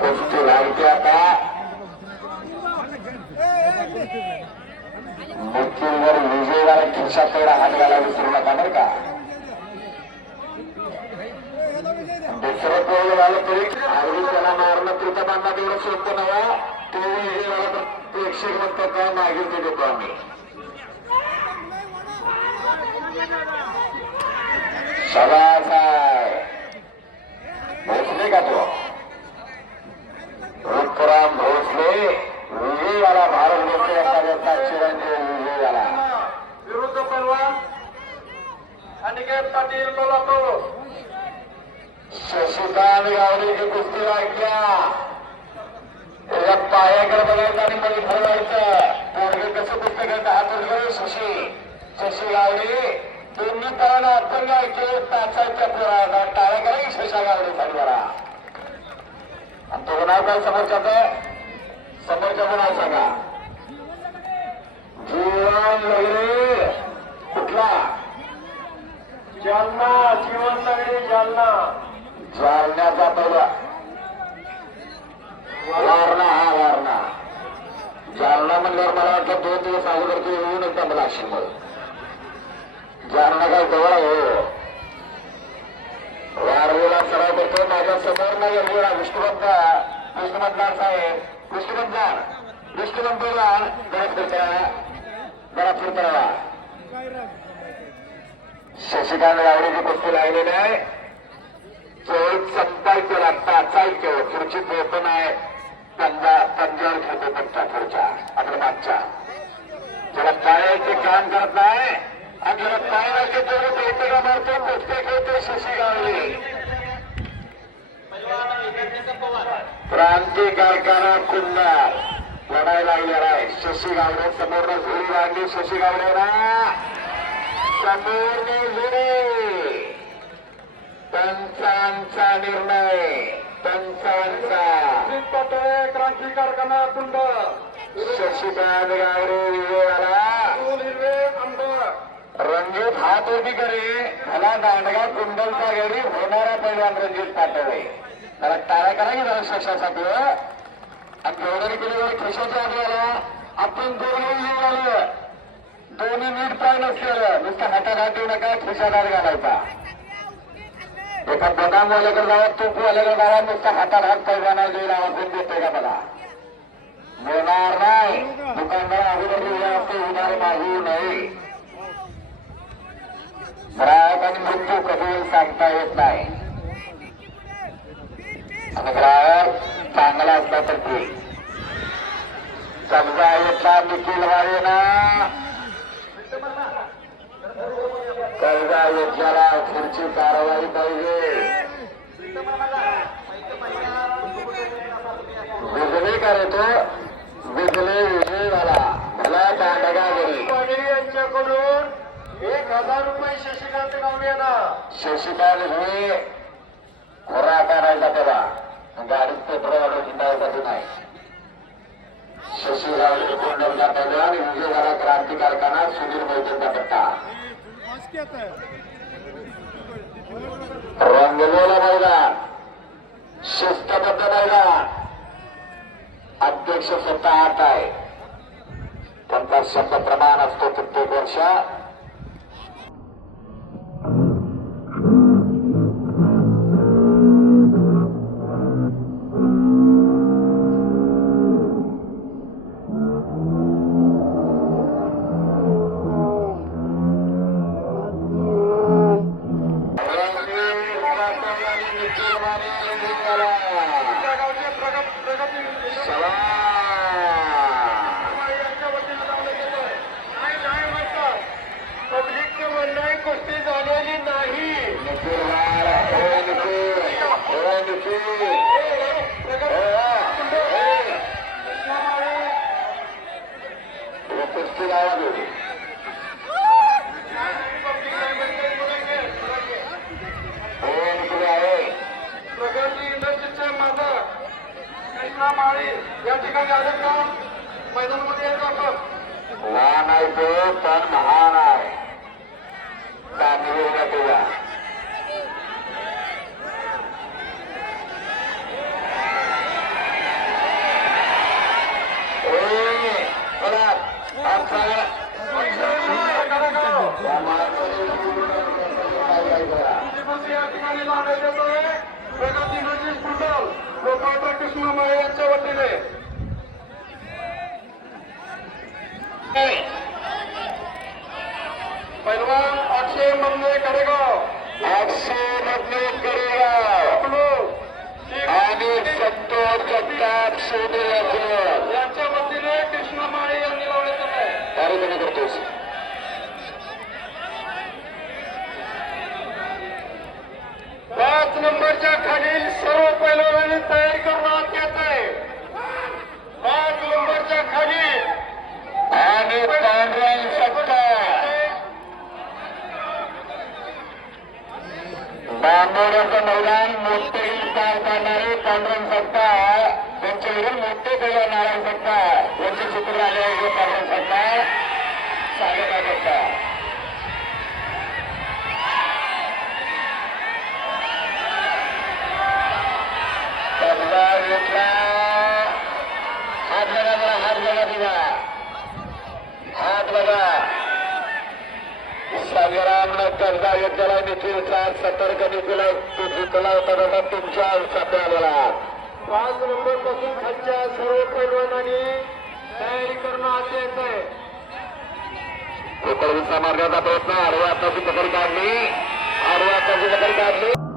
मुख्यवर लागते आता विजयवाला खिशात तेवढा हात घाला विसरू नका बरं का. दुसरं पोळ झालं तरी अगदी त्याला मारणं तिथं बांधणं तेवढं सोपं नव्हा. तो विजयवाला तर प्रेक्षक म्हणतात का मागेल ते देतो आम्ही. शाबास भोसले का तो भोसले विजयाला भारत देशे एखाद्याचा चिरंजीव विजयाला. विरुद्ध परवान अनिकेत पाटील कोल्हापूर. शशिकांत गावडेची कुस्ती ऐकल्या त्याच्या पायाकडे बघायचं आणि मध्ये ठरवायचं पोरगे कसं कुस्ती करतं हा पोरगे शशी. शशी गावडे दोन्ही तळाला अपंग ऐकले तासाच्या पोरा टाळ्या करा की शशा गावडे साडीवाला आणि तो नाव काय समोरच्याचं समोरच्याचं नाव सांगा. जीवन वगैरे कुठला? जालना जीवन नगरी जालना. जालन्याचा पहिला. वारणा हा वारणा. जालना म्हणल्यावर मला वाटलं दोन दिवस अगोदर तू येऊन एकदा मला असेल मग जालना काय जवळ आहे हो. वारवेला सराव करतो माझ्यासमोर नाही वेळा विष्णुमंतार साहेब विष्णुमंतार विष्णुमंतारला जरा फिरकरा जरा करावा शशिकांत गावडेची कुस्ती लागलेली आहे. चोळीत संपायचं लागतं चालतं. खुर्चीत बोलतो नाही. पंजा पंजावर खेळतो पट्टा खुर्च्या. आपल्या मागच्या. ज्याला पायाचे काम करत नाही. आणि जरा पाय लागते तेवढं बैठका मारतो. कुस्ती खेळतो शशी गावडे. क्रांती कारखाना कुंडार लढाई लागलेला आहे. शशी गावडे समोर झोळी लागली. शशी गावडेला समोर झोळी. पंचांचा निर्णय. पंचांचा क्रांतिकारकांना क्रांती कुंड शशिकांत गावडे विजयवाला रंजित हात उभी करे. मला दांडगा कुंडलचा घरी होणारा पहिला रंजित पाटोळे त्याला टाळ्या करायची की जरा शशासाठी हो. आणि जेवढे केले खिशाच्या आधी आला आपण दोन्ही येऊन आलं. दोन्ही नीट पाय नसलेलं. नुसतं हातात देऊ नका खिशात हात घालायचा. एका बदाम वाल्याकडे जावा तूप वाल्याकडे जावा नुसतं हातात हात पैलवाना देईल आवाज देतोय का मला? बोलणार नाही. दुकानदार अगोदर असते उधार मागू नये. ग्राहकांनी मृत्यू कधी सांगता येत नाही. आणि ग्राहक चांगला असला तर ठीक. समजा येतला निखिल वाळेना कर्जा येतल्याला पुढची कारवाई पाहिजे. बिजली करतो बिजली विजय झाला मला दांडगा घरी. यांच्याकडून एक हजार रुपये शशिकांत गावडेला शशिकांत हे खोरा काढायचा त्याला गाडीत पेट्रोल ऑर्डर हिंडायसाठी नाही. शशी गावडे कोंडलचा पैलवान विजयवाडा क्रांती कारखाना सुधीर मैत्रीचा पट्टा रंगलेला मैदान. या ठिकाणी आले का मैदानामध्ये यायचं आपण लहान आहे. तो पण महान आहे चांगली पैलवान अक्षय मंगळे कडेगाव अक्षय मधले अकलूज आणि संतोष जगताप सोने यांच्या नंबरच्या खालील सर्व पैलवानांनी तयारी करून आत येत आहे. पाच नंबरच्या खाली आणि बांबोड्याचं मैदान मोठे पार करणारे पांढरन सत्ता. त्यांच्याकडून मोठे पैलवान नारायण सत्ता. यांचे चित्र आले आहे पांढरन सत्ता. साडेपाच सत्ता कब्जा घेतला हात बघा जरा हात बघा तिला हात बघा संग्रामनं कर्जा घेतलेला निखिलचा सतर्क निखिल जिंकला होता तसा तुमच्या आयुष्यात आलेला पाच नंबरपासून खालच्या सर्व पैलवानांनी तयारी करण्यात येत आहे. एकोणवीसचा मारण्याचा प्रयत्न आडव्या आताची पकड काढली. आडव्या पकड काढली.